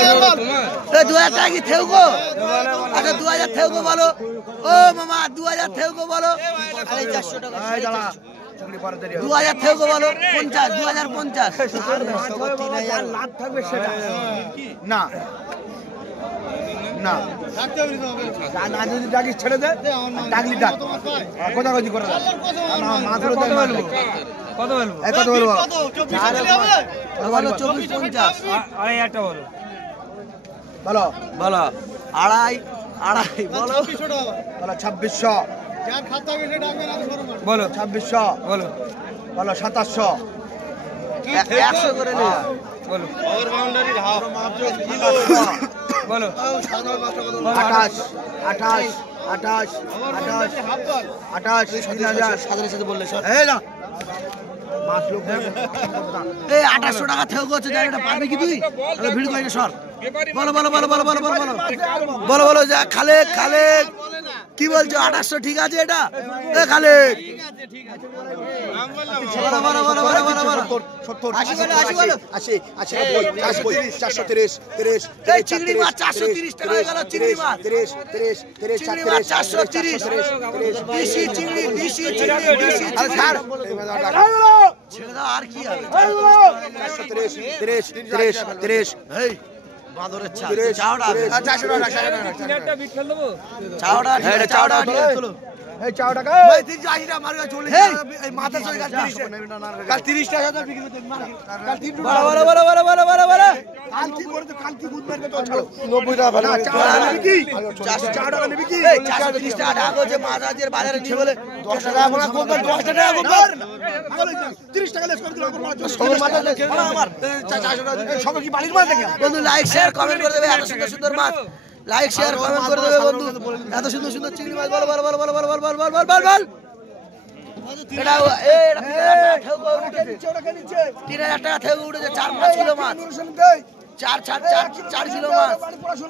2000 টাকা কি থেউকো? আচ্ছা 2000 থেউকো বলো। ও মামা 2000 থেউকো বলো। 2000 থেউকো বলো। 50 2050 3000 লাভ থাকবে সেটা না না না যদি ডাকি ছেড়ে দে ডাকলি ডাক কোথাকাজি করে মাত্র কত বলবো কত বলবো বলো 24 50 আড়াই একটা বলো বলো বলো আড়াই বলো বলো 2600 বলো 2600 বলো বলো 2700 100 করে নে বলো ওভার বাউন্ডারি হাফ বলো 28 সাথে সাথে বললে সব এই না এই 2800 টাকা থেউকো হচ্ছে জানি এটা পারবি কি তুই তাহলে ভিড় করে সর বলো বলো বলো বলো বলো বলো বলো বলো যা খালেক কি বলছো 2800 ঠিক আছে এটা এ খালেক বলো বলো বলো বলো বলো বলো 430 এই চিংড়ি মাছ 430 টাকা হয়ে গেল চিংড়ি মাছ 30 চিংড়ি মাছ 430 দেশি চিংড়ি ছেড়ে দাও আর কি হবে 30 এই বাঁদরের ছাল চাওড়া চাওড়া চাওড়া এই 4 টাকা ভাই তুই যাই না মারগা চলে এই মাথা চলে গেল 30 কাল 30 টাকা তো বিক্রি করতে মার কাল 3 বড় কাল কি করতে কাল কি বুধ মারবে তো ছাড়ো 90 টাকা ভালো চাওড়া নিবি কি 400 টাকা নিবি কি এই 430 টাকা ঢাকা যে মাছ আজের বাজারে নিয়ে বলে 10 টাকা আমরা কোম্পানি 10 টাকা কোম্পানি 30 টাকা লেস করে দিলাম সবার মাথা আমার 400 টাকা সব কি বালির মাছ নাকি বন্ধু লাইক শেয়ার কমেন্ট করে দেবে এত সুন্দর সুন্দর মাছ লাইক শেয়ার কমেন্ট করে দেবে বন্ধু এত সুন্দর সুন্দর চিংড়ি মাছ বল এটা ঠেউকো উঠেছে 3000 টাকা ঠেউকো উঠেছে 4-5 কিলো মাছ 4 কিলো মাছ